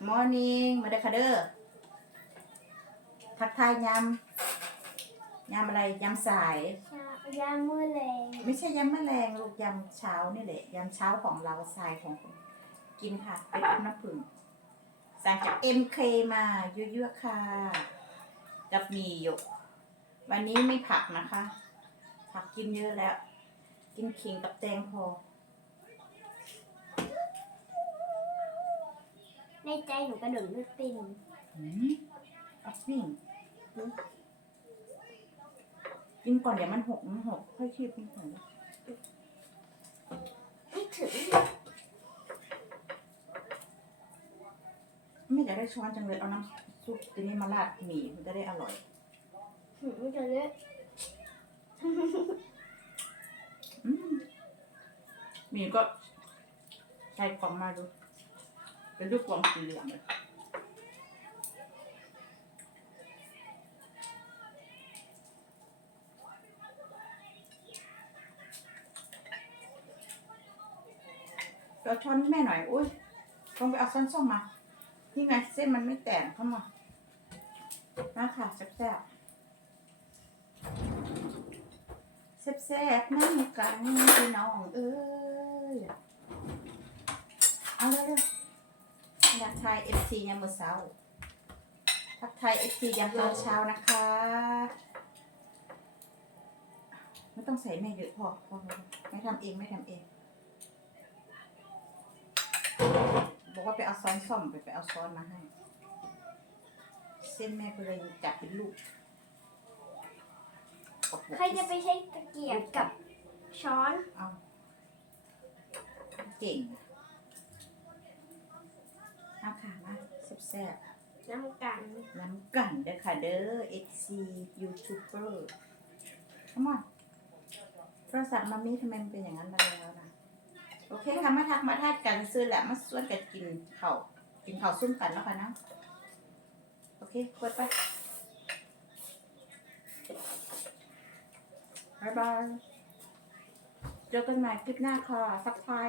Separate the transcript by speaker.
Speaker 1: Good morning มาเด้อค่ะเด้อทักทายยำยำอะไรยำสาย
Speaker 2: ชาย่างมือแรง
Speaker 1: ไม่ใช่ยำแมลงลูกยำเช้านี่แหละยำเช้าของเราทรายของคุณกินค่ะ เป็นน้ำผึ้งสั่งจาก MK มาเยอะๆค่ะ กับหมีหยก วันนี้ไม่ผักนะคะ ผักกินเยอะแล้ว กินขิงกับแตงพอ
Speaker 2: ในใจหนูกระโดดลูกปิน
Speaker 1: อืมเอาปิ้งกินก่อนเดี๋ยวมันหกมันหกค่อยคีบกินก่อน
Speaker 2: ไม่ถึง
Speaker 1: ไม่อยากได้ช้อนจังเลย เอาน้ำซุปตัวนี้มาราดหมี่มันจะได้อร่อย
Speaker 2: หนูจะเลือก
Speaker 1: อืมหมี่ก็ใส่กล่องมาดู เป็นลูกกล่องสีเหลืองเลยเอาช้อนแม่หน่อย อุ้ยต้องไปเอาช้อนส้มมา นี่ไงเส้นมันไม่แตกเข้ามามาค่ะแซ่บๆแซ่บๆนั่งกันพี่น้องเอ้ย เอาเลยเลย ทักทายเอฟซียามมื้อเช้าทักทายเอฟซียามตอนเช้านะคะ ไม่ต้องใส่แม่เยอะพอพอพอไม่ทำเองไม่ทำเอง บอกว่าไปเอาซ้อนซ่อมไปไปเอาซ้อนมาให้ เส้นแม่ก็เลยจัดเป็นลูก
Speaker 2: ใครจะไปใช้ตะเกียบกับช้อน
Speaker 1: เอา เก่งอะเอาค่ะมา แซ่บๆ
Speaker 2: น้ำกัน
Speaker 1: น้ำกันเด้อค่ะเด้อ XC YouTuber come on โทรศัพท์มามี่ทำไมมันเป็นอย่างนั้นมาแล้วนะโอเคค่ะ มาทักมาทักกันซื้อแหละ มาส่วนกันกินข้าวกินข้าวซุ่มกันแล้วค่ะนะ โอเคกดไปบายบายเจอกันใหม่คลิปหน้าค่ะสักท้าย